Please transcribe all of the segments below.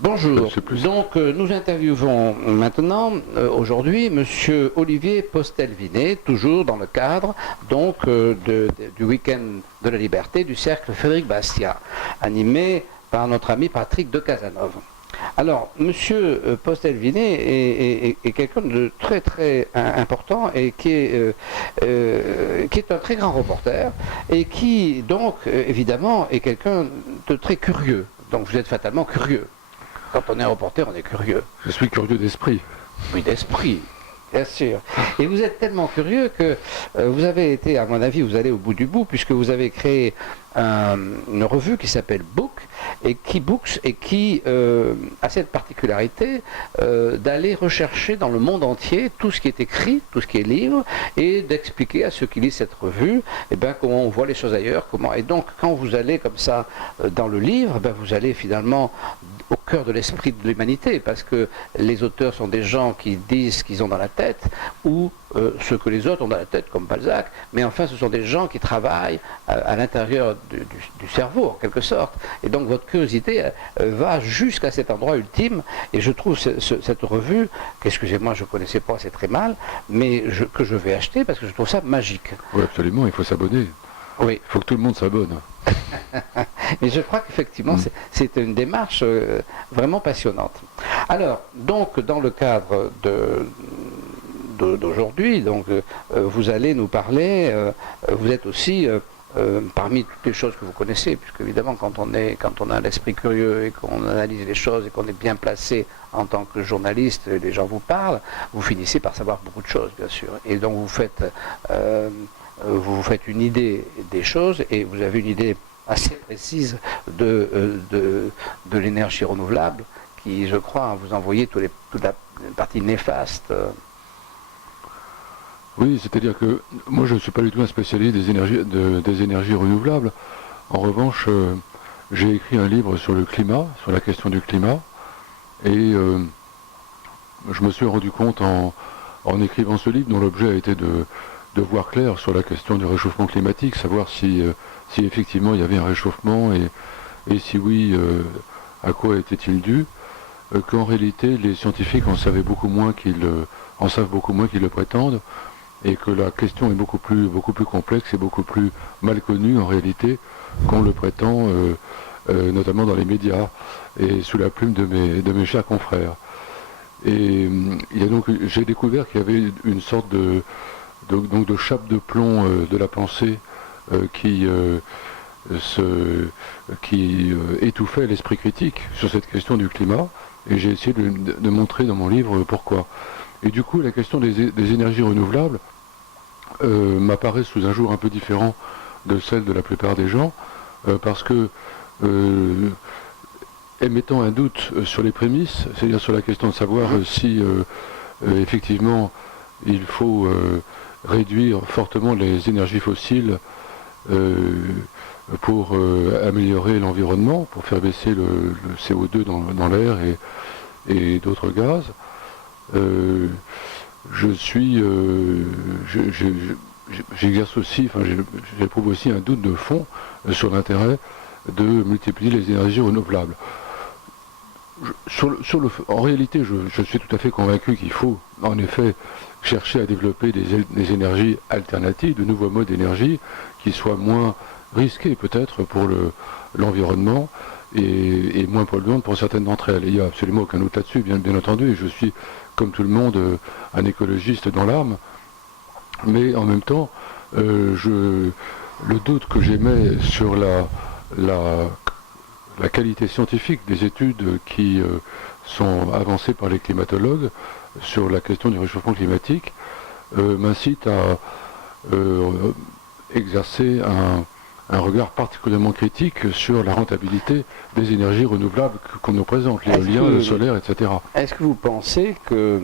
Bonjour. Plus... Donc nous interviewons maintenant, aujourd'hui, Monsieur Olivier Postel-Vinet, toujours dans le cadre donc, du week-end de la liberté du cercle Frédéric Bastiat, animé par notre ami Patrick de Casanova. Alors, Monsieur Postel-Vinet est quelqu'un de très très important et qui est un très grand reporter et qui donc évidemment est quelqu'un de très curieux. Donc vous êtes fatalement curieux. Quand on est reporter, on est curieux. Je suis curieux d'esprit. Oui, d'esprit, bien sûr. Et vous êtes tellement curieux que vous avez été, à mon avis, vous allez au bout du bout, puisque vous avez créé une revue qui s'appelle Books et qui a cette particularité d'aller rechercher dans le monde entier tout ce qui est écrit, tout ce qui est livre, et d'expliquer à ceux qui lisent cette revue comment on voit les choses ailleurs. Et donc, quand vous allez comme ça dans le livre, vous allez finalement au cœur de l'esprit de l'humanité, parce que les auteurs sont des gens qui disent ce qu'ils ont dans la tête, ou ce que les autres ont dans la tête, comme Balzac, mais enfin ce sont des gens qui travaillent à l'intérieur du cerveau, en quelque sorte. Et donc votre curiosité va jusqu'à cet endroit ultime, et je trouve cette revue, qu'excusez-moi, je ne connaissais pas, c'est très mal, mais que je vais acheter, parce que je trouve ça magique. Oui, absolument, il faut s'abonner. Oui. Il faut que tout le monde s'abonne. Mais je crois qu'effectivement, c'est une démarche vraiment passionnante. Alors, donc, dans le cadre d'aujourd'hui, donc, vous allez nous parler, vous êtes aussi, parmi toutes les choses que vous connaissez, puisque évidemment, quand on a l'esprit curieux et qu'on analyse les choses et qu'on est bien placé en tant que journaliste, les gens vous parlent, vous finissez par savoir beaucoup de choses, bien sûr. Et donc, vous faites une idée des choses et vous avez une idée assez précise de l'énergie renouvelable qui, je crois, vous envoyez toute la partie néfaste. Oui, c'est-à-dire que moi je ne suis pas du tout un spécialiste des énergies renouvelables. En revanche, j'ai écrit un livre sur le climat, sur la question du climat, et je me suis rendu compte en écrivant ce livre, dont l'objet a été de voir clair sur la question du réchauffement climatique, savoir si effectivement il y avait un réchauffement et si oui, à quoi était-il dû, qu'en réalité les scientifiques en savent beaucoup moins qu'ils le prétendent, et que la question est beaucoup plus complexe et beaucoup plus mal connue en réalité qu'on le prétend, notamment dans les médias et sous la plume de mes chers confrères. Et j'ai découvert qu'il y avait une sorte de chape de plomb de la pensée qui étouffait l'esprit critique sur cette question du climat, et j'ai essayé de montrer dans mon livre pourquoi. Et du coup, la question des énergies renouvelables m'apparaît sous un jour un peu différent de celle de la plupart des gens, parce que émettant un doute sur les prémices, c'est-à-dire sur la question de savoir si effectivement il faut réduire fortement les énergies fossiles pour améliorer l'environnement, pour faire baisser le CO2 dans l'air et d'autres gaz. J'exerce aussi, j'éprouve aussi un doute de fond sur l'intérêt de multiplier les énergies renouvelables. En réalité, je suis tout à fait convaincu qu'il faut, en effet, chercher à développer des énergies alternatives, de nouveaux modes d'énergie qui soient moins risqués peut-être pour l'environnement et moins polluantes pour certaines d'entre elles. Il n'y a absolument aucun doute là-dessus, bien entendu, et je suis, comme tout le monde, un écologiste dans l'âme, mais en même temps, le doute que j'émets sur la qualité scientifique des études qui sont avancées par les climatologues sur la question du réchauffement climatique m'incite à exercer un regard particulièrement critique sur la rentabilité des énergies renouvelables qu'on nous présente, l'éolien, le solaire, etc. Est-ce que vous pensez que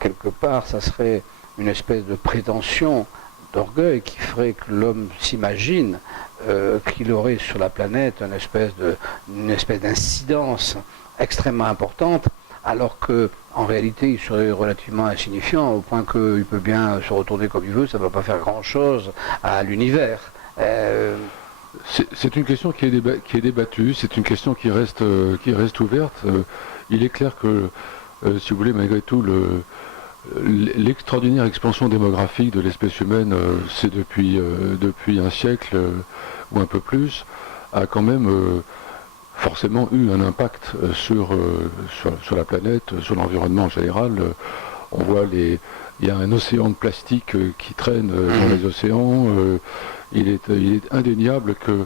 quelque part ça serait une espèce de prétention, d'orgueil qui ferait que l'homme s'imagine qu'il aurait sur la planète une espèce d'incidence extrêmement importante, alors qu'en réalité il serait relativement insignifiant au point qu'il peut bien se retourner comme il veut, ça ne va pas faire grand-chose à l'univers. C'est une question qui est débattue, c'est une question qui reste ouverte. Il est clair que, si vous voulez, malgré tout, l'extraordinaire expansion démographique de l'espèce humaine, c'est depuis un siècle ou un peu plus, a quand même forcément eu un impact sur la planète, sur l'environnement en général. On voit il y a un océan de plastique qui traîne dans les océans. Il est indéniable que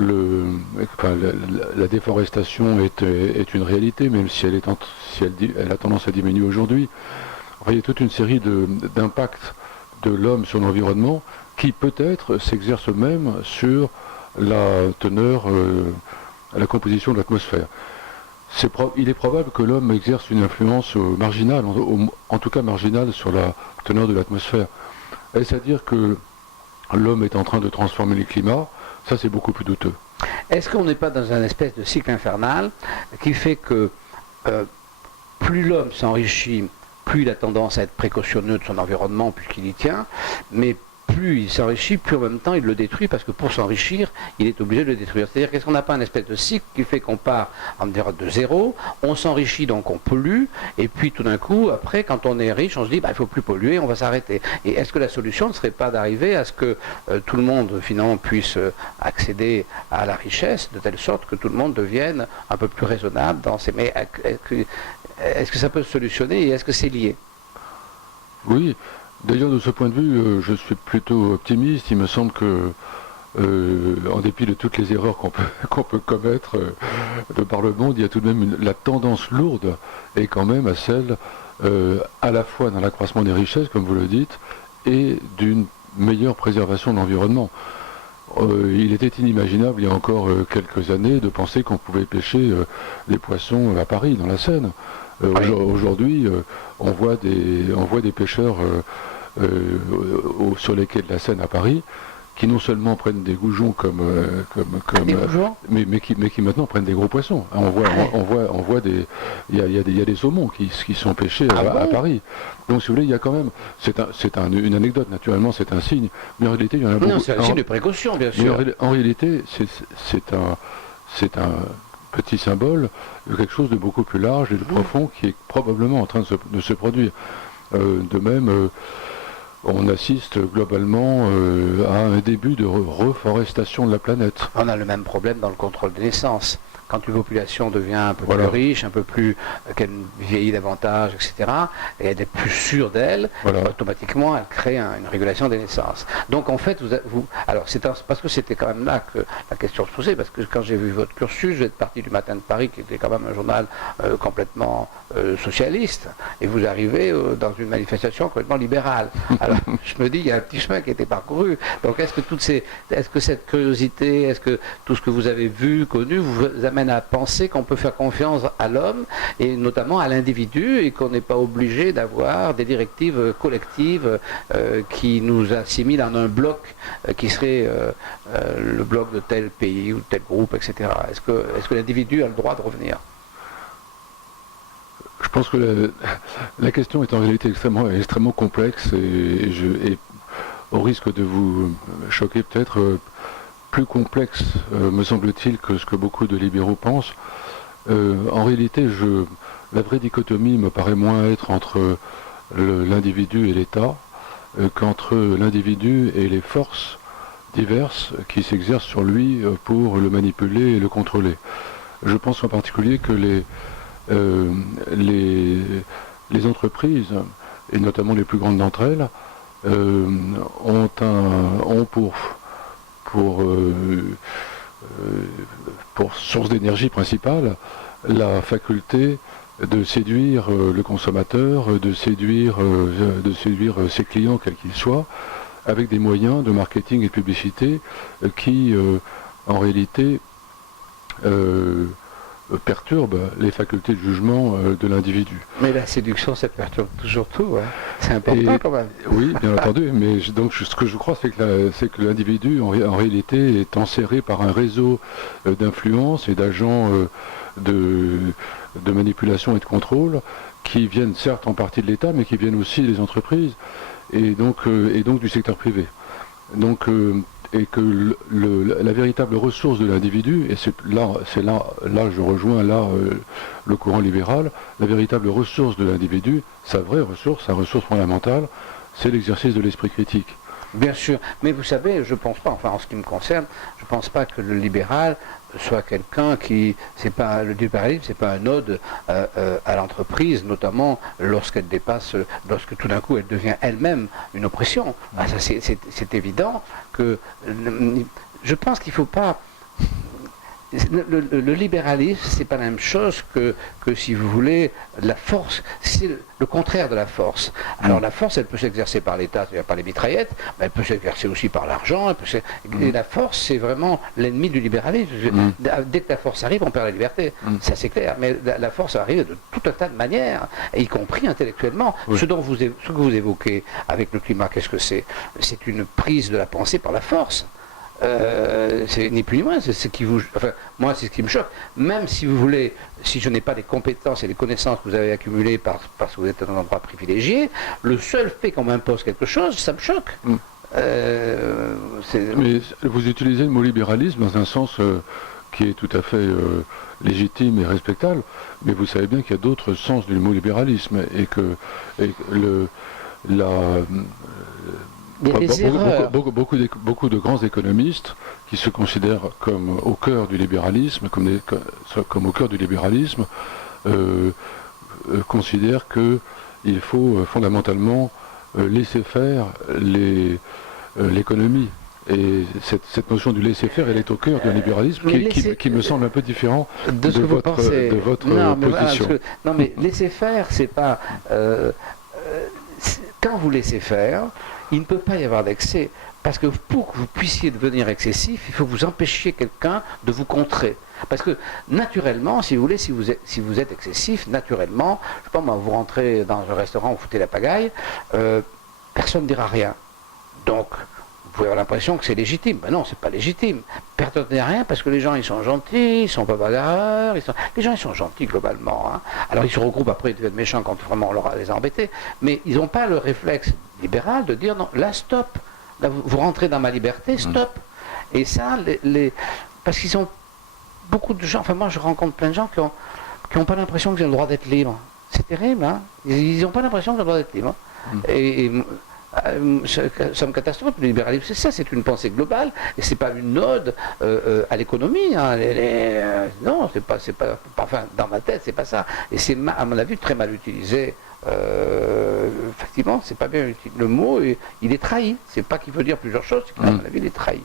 la déforestation est une réalité, même si elle a tendance à diminuer aujourd'hui. Enfin, il y a toute une série d'impacts de l'homme sur l'environnement qui peut-être s'exercent même sur la teneur, la composition de l'atmosphère. Il est probable que l'homme exerce une influence marginale, en tout cas marginale, sur la teneur de l'atmosphère. Est-ce à dire que l'homme est en train de transformer les climats? Ça, c'est beaucoup plus douteux. Est-ce qu'on n'est pas dans un espèce de cycle infernal qui fait que plus l'homme s'enrichit, plus il a tendance à être précautionneux de son environnement puisqu'il y tient, mais plus il s'enrichit, plus en même temps il le détruit, parce que pour s'enrichir, il est obligé de le détruire. C'est-à-dire qu'est-ce qu'on n'a pas un espèce de cycle qui fait qu'on part de zéro, on s'enrichit donc on pollue, et puis tout d'un coup, après, quand on est riche, on se dit, il ne faut plus polluer, on va s'arrêter. Et est-ce que la solution ne serait pas d'arriver à ce que tout le monde, finalement, puisse accéder à la richesse, de telle sorte que tout le monde devienne un peu plus raisonnable dans ses... Mais est-ce que ça peut se solutionner, et est-ce que c'est lié? Oui. D'ailleurs, de ce point de vue, je suis plutôt optimiste. Il me semble que, en dépit de toutes les erreurs qu'on peut commettre de par le monde, il y a tout de même la tendance lourde est quand même à celle, à la fois d'un accroissement des richesses, comme vous le dites, et d'une meilleure préservation de l'environnement. Il était inimaginable, il y a encore quelques années, de penser qu'on pouvait pêcher des poissons à Paris, dans la Seine. Aujourd'hui, on voit des pêcheurs sur les quais de la Seine à Paris, qui non seulement prennent des goujons mais qui maintenant prennent des gros poissons. On voit il y a des saumons qui sont pêchés à Paris. Donc si vous voulez, il y a quand même, une anecdote naturellement, c'est un signe, mais en réalité il y en a beaucoup. Non, c'est un signe de précaution, bien sûr. En réalité, c'est un petit symbole de quelque chose de beaucoup plus large et de profond qui est probablement en train de se produire. De même, on assiste globalement à un début de reforestation de la planète. On a le même problème dans le contrôle des naissances. Quand une population devient un peu plus riche, un peu plus qu'elle vieillit davantage, etc., et elle est plus sûre d'elle, automatiquement elle crée une régulation des naissances. Donc en fait, alors c'est parce que c'était quand même là que la question se posait, parce que quand j'ai vu votre cursus, vous êtes parti du Matin de Paris, qui était quand même un journal complètement socialiste, et vous arrivez dans une manifestation complètement libérale. Alors je me dis, il y a un petit chemin qui a été parcouru. Donc est-ce que cette curiosité, est-ce que tout ce que vous avez vu, connu, vous amène à penser qu'on peut faire confiance à l'homme et notamment à l'individu, et qu'on n'est pas obligé d'avoir des directives collectives qui nous assimilent en un bloc qui serait le bloc de tel pays ou tel groupe, etc. Est-ce que l'individu a le droit de revenir? Je pense que la question est en réalité extrêmement complexe, et au risque de vous choquer peut-être, plus complexe, me semble-t-il, que ce que beaucoup de libéraux pensent. En réalité, la vraie dichotomie me paraît moins être entre l'individu et l'État qu'entre l'individu et les forces diverses qui s'exercent sur lui pour le manipuler et le contrôler. Je pense en particulier que les entreprises, et notamment les plus grandes d'entre elles, ont pour source d'énergie principale la faculté de séduire le consommateur, de séduire ses clients quels qu'ils soient, avec des moyens de marketing et de publicité qui en réalité perturbe les facultés de jugement de l'individu. Mais la séduction, ça perturbe toujours tout. Hein. C'est important quand même. Oui, bien entendu. Mais donc ce que je crois, c'est que l'individu, en réalité, est enserré par un réseau d'influence et d'agents de manipulation et de contrôle qui viennent certes en partie de l'État, mais qui viennent aussi des entreprises et donc du secteur privé. Donc et que la véritable ressource de l'individu, et là je rejoins le courant libéral, la véritable ressource de l'individu, sa vraie ressource, sa ressource fondamentale, c'est l'exercice de l'esprit critique. Bien sûr, mais vous savez, je ne pense pas, enfin en ce qui me concerne, je ne pense pas que le libéral soit quelqu'un qui, le libéralisme, c'est pas un ode à l'entreprise, notamment lorsqu'elle dépasse, lorsque tout d'un coup elle devient elle-même une oppression. Ah, ça c'est évident que je pense qu'il ne faut pas. Le libéralisme, c'est pas la même chose que si vous voulez, la force, c'est le contraire de la force. Alors la force, elle peut s'exercer par l'État, c'est-à-dire par les mitraillettes, mais elle peut s'exercer aussi par l'argent, et la force, c'est vraiment l'ennemi du libéralisme. Dès que la force arrive, on perd la liberté, ça c'est clair, mais la force arrive de tout un tas de manières, y compris intellectuellement. Oui. Ce que vous évoquez avec le climat, qu'est-ce que c'est? C'est une prise de la pensée par la force. C'est ni plus ni moins, c'est ce qui vous, enfin, moi c'est ce qui me choque. Même si vous voulez, si je n'ai pas les compétences et les connaissances que vous avez accumulées parce que vous êtes dans un endroit privilégié, le seul fait qu'on m'impose quelque chose, ça me choque. Mais vous utilisez le mot libéralisme dans un sens qui est tout à fait légitime et respectable, mais vous savez bien qu'il y a d'autres sens du mot libéralisme et que beaucoup de grands économistes qui se considèrent comme au cœur du libéralisme, comme au cœur du libéralisme, considèrent qu'il faut fondamentalement laisser faire l'économie. Et cette notion du laisser-faire, elle est au cœur d'un libéralisme qui me semble un peu différent de votre position. Non, mais laisser-faire, c'est pas... quand vous laissez faire, il ne peut pas y avoir d'excès. Parce que pour que vous puissiez devenir excessif, il faut que vous empêchiez quelqu'un de vous contrer. Parce que naturellement, si vous voulez, si vous êtes excessif, naturellement, je sais pas moi, vous rentrez dans un restaurant, vous foutez la pagaille, personne ne dira rien. Donc, vous pouvez avoir l'impression que c'est légitime. Ben non, c'est pas légitime. Personne ne dira rien parce que les gens, ils sont gentils, ils sont pas bagarreurs, les gens, ils sont gentils globalement. Hein. Alors, ils se regroupent après, ils deviennent méchants quand vraiment on leur a les embêtés. Mais ils n'ont pas le réflexe libéral de dire non, là, stop. Là, vous rentrez dans ma liberté, stop. Et ça, parce qu'ils ont beaucoup de gens, enfin moi je rencontre plein de gens qui n'ont pas l'impression qu'ils ont le droit d'être libres. C'est terrible, hein. Ils n'ont pas l'impression qu'ils ont le droit d'être libres. Et ça me catastrophe, le libéralisme, c'est ça, c'est une pensée globale, et c'est pas une ode à l'économie, hein. Non, c'est pas, enfin, dans ma tête, c'est pas ça. Et c'est, à mon avis, très mal utilisé. Effectivement, c'est pas bien utile. Le mot, il est trahi. C'est pas qu'il veut dire plusieurs choses, c'est qu'à mon avis, il est trahi.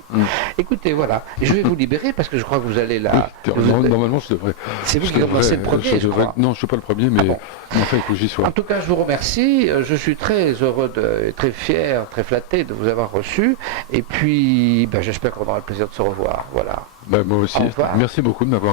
Écoutez, voilà. Et je vais vous libérer parce que je crois que vous allez là. Normalement, je devrais. C'est vous qui commencez le premier, je crois. Non, je ne suis pas le premier, mais enfin, il faut que j'y sois. En tout cas, je vous remercie. Je suis très heureux, très fier, très flatté de vous avoir reçu. Et puis, j'espère qu'on aura le plaisir de se revoir. Voilà. Moi aussi. Merci beaucoup de m'avoir